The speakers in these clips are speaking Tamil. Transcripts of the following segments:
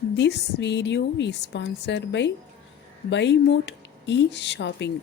This video is sponsored by BuyMote e-shopping.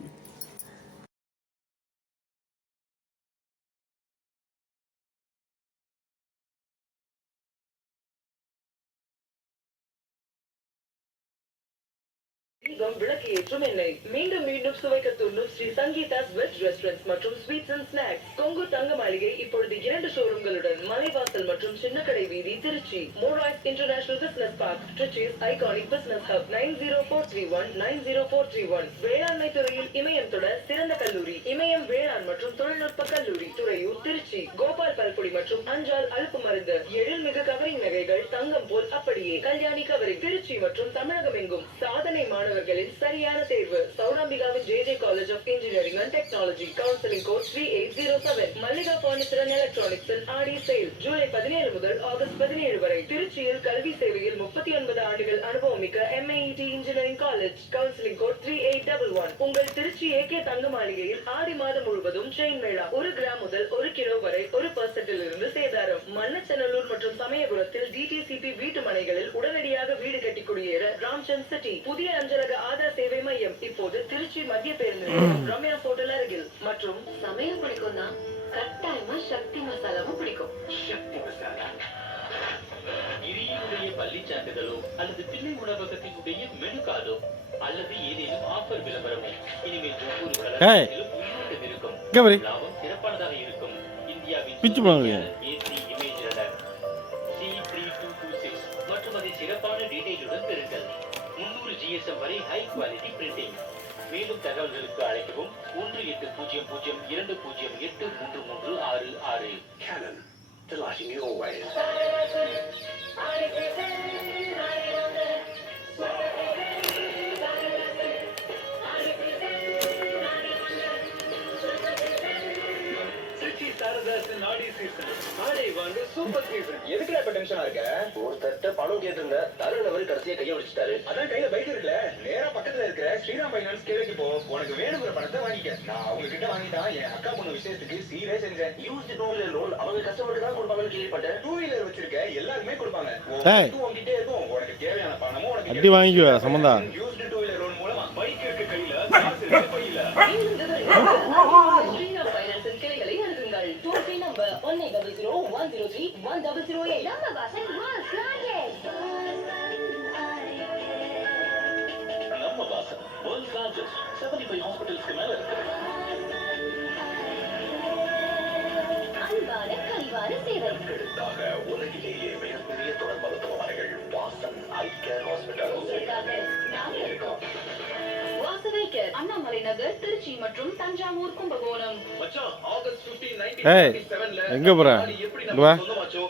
விளக்கு ஏற்றும் எண்ணெய் மீண்டும் மீண்டும் சுவைக்க தூண்டும் ஸ்ரீ சங்கீதாஸ் வெஜ் ரெஸ்டாரண்ட்ஸ் மற்றும் sweets and snacks Kongu Thanga Maaligai இப்பொழுது 2 ஷோரூம்களுடன் மலைவாசல் மற்றும் சின்னக்கடை வீதி Trichy. Morais international business park Trichy's iconic business hub 9043190431. வேளாண்மை துறையில் இமயம் தொட சிறந்த கல்லூரி இமயம் வேளாண் மற்றும் தொழில்நுட்ப கல்லூரி துறையூர் திருச்சி. கோபால் பல்பொடி மற்றும் அஞ்சால் அலுப்பு மருந்து எழில்மிகு கவரிங் நகைகள் தங்கம் போல் அப்படியே கல்யாணி கவரிங் திருச்சி மற்றும் தமிழகம் எங்கும் சாதனை மாணவர்களின் சரியான தேர்வு சௌராம்பிகாவின் JJ college of engineering and technology. Counselling code 3807. Mallika furniture and electronics Aadi sale July 17 முதல் ஆகஸ்ட் 17 வரை. திருச்சியில் கல்வி சேவையில் 39 ஆண்டுகள் அனுபவம் மிக்க MAET engineering college. Counselling code 3811. உங்கள் திருச்சி AK தங்க மாளிகையில் ஆடி மாதம் முழுவதும் செயின் மேளா 1 கிராம் முதல் 1 கிலோ வரை 1% இருந்து சேதாரம். மன்னச்சநல்லூர் மற்றும் சமயபுரத்தில் DTCP வீட்டு மனைகளில் உடனடியாக வீடு கட்டி குடியேற ராம்சந்த் சிட்டி புதிய அஞ்சலக ஆதார் சேவை மையம் இப்போது திருச்சி மத்திய பேருந்து நிலையம் ரம்யா ஹோட்டல் அருகில். மற்றும் சமையல் பிடிக்கும்னா கட்டாயமா சக்தி மசாலாவும் பிடிக்கும். சக்தி மசாலா இரியினுடைய பள்ளி சான்றிதழோ அல்லது பிள்ளை உணவகத்தினுடைய மெனு கார்டோ அல்லது ஏதேனும் ஆஃபர் விளம்பரமோ இனிமேல் ஒவ்வொரு கலரிலும் உயிரோட்டம் இருக்கும். லாபம் சிறப்பானதாக இருக்கும். இந்தியாவின் AC இமேஜ் ரடர் C3226 மற்றும் அதை சிறப்பான டீடைலுடன் பெறுங்கள். 300 GSM வரை ஹை குவாலிட்டி பிரிண்டிங். மேலும் தகவல்களுக்கு அழைக்கவும் 1800208336. Canon, delighting you always. Super season. எதுக்குடா இப்ப டென்ஷனா இருக்க? ஒரு தட்ட பணம் கேட்டிருந்த தருணவர் கடைசியா கைய வச்சிட்டாரு. அதான் கையில பைக் இருக்குல்ல, நேரா பக்கத்துல இருக்கிற ஸ்ரீராம் ஃபைனான்ஸ் கேளுக்கு போ. உனக்கு வேணுங்கிற பணத்தை வாங்கிக்க. நான் அவங்க கிட்ட வாங்கிட்டான். என் அக்கா பொண்ணு விஷயத்துக்கு சீரே செஞ்சேன். யூஸ்ட் டூ வீலர் லோன் அவங்க கஸ்டமருக்கு தான் கொடுப்பாங்கன்னு கேள்விப்பட்டேன். டூ வீலர் வச்சிருக்க எல்லாருமே கொடுப்பாங்க. உங்ககிட்ட இருக்கும். உனக்கு தேவையான பணமும் உனக்கு அடி வாங்கிக்குவ சம்பந்தா. யூஸ்ட் டூ வீலர் லோன் மூலமா பைக் இருக்கு கையில, காசு இருக்கு பையில. ஸ்ரீராம் ஃபைனான்ஸ் கிளைகளை அணுகுங்கள். Toll free number 1800103108. நம்ம வாசன் மாஸ் லார்ஜஸ்ட். நம்ம வாசன் வேர்ல்ட் லார்ஜஸ்ட் 75 ஹாஸ்பிடல்ஸ்க்கு மேல இருக்கு. அன்பான கனிவான சேவை. அடுத்ததாக உலகிலேயே மிகப்பெரிய தொடர் மருத்துவமனைகள் வாசன் ஐ கேர் ஹாஸ்பிட்டல். நாங்க இருக்கோம். வாசவேக்கர் அண்ணாமலை நகர் திருச்சி மற்றும் தஞ்சாவூர் கும்பகோணம். மச்சான் ஆகஸ்ட் 15 எங்க போற? எப்படி நம்ம சொந்தமாச்சோ